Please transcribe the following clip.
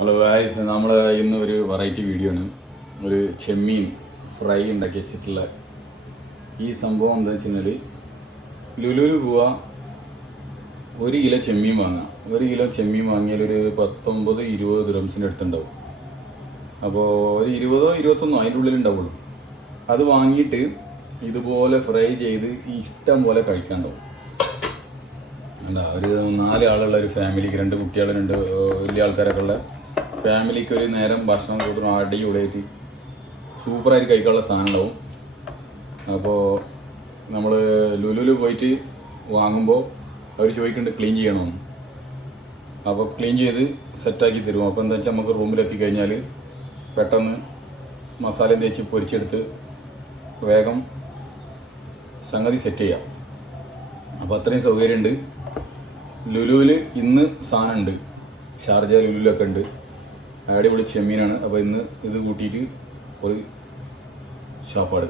Hello guys, നമ്മൾ ഇന്ന് ഒരു വെറൈറ്റി വീഡിയോ ആണ്. ഒരു ചെമ്മീൻ ഫ്രൈ ഉണ്ടാക്കി വെച്ചിട്ടുള്ള ഈ സംഭവം എന്താ വെച്ച് കഴിഞ്ഞാൽ, ലുലുവിൽ പോവുക, 1 കിലോ ചെമ്മീൻ വാങ്ങുക. 1 കിലോ ചെമ്മീൻ വാങ്ങിയാൽ ഒരു 19-20 ദിർഹംസിൻ്റെ അടുത്തുണ്ടാവും. അപ്പോൾ ഒരു 20-21 അതിൻ്റെ ഉള്ളിൽ ഉണ്ടാവുള്ളൂ. അത് വാങ്ങിയിട്ട് ഇതുപോലെ ഫ്രൈ ചെയ്ത് ഇഷ്ടം പോലെ കഴിക്കാണ്ടാവും. അല്ല, ഒരു 4 ആളുള്ള ഒരു ഫാമിലിക്ക്, 2 കുട്ടികൾ, 2 വലിയ ആൾക്കാരൊക്കെ ഉള്ള ഫാമിലിക്ക് ഒരു നേരം ഭക്ഷണം കൊടുക്കണം, അടിപൊളിയായിട്ട് സൂപ്പറായിട്ട് കഴിക്കാനുള്ള സാധനം ഉണ്ടാവും. അപ്പോൾ നമ്മൾ ലുലുവിൽ പോയിട്ട് വാങ്ങുമ്പോൾ അവർ ചോദിക്കുന്നുണ്ട് ക്ലീൻ ചെയ്യണമെന്ന്. അപ്പോൾ ക്ലീൻ ചെയ്ത് സെറ്റാക്കി തരും. അപ്പോൾ എന്താ വെച്ചാൽ നമുക്ക് റൂമിലെത്തിക്കഴിഞ്ഞാൽ പെട്ടെന്ന് മസാലയും തേച്ച് പൊരിച്ചെടുത്ത് വേഗം സംഗതി സെറ്റ് ചെയ്യാം. അപ്പോൾ അത്രയും സൗകര്യമുണ്ട്. ലുലുവിൽ ഇന്ന് സാധനം ഉണ്ട്, ഷാർജ ലുലുവിലൊക്കെ ഉണ്ട്. അടിപൊളി ചെമ്മീനാണ്. അപ്പോൾ ഇന്ന് ഇത് കൂട്ടിയിട്ട് ഒരു ഷോപ്പാണ്.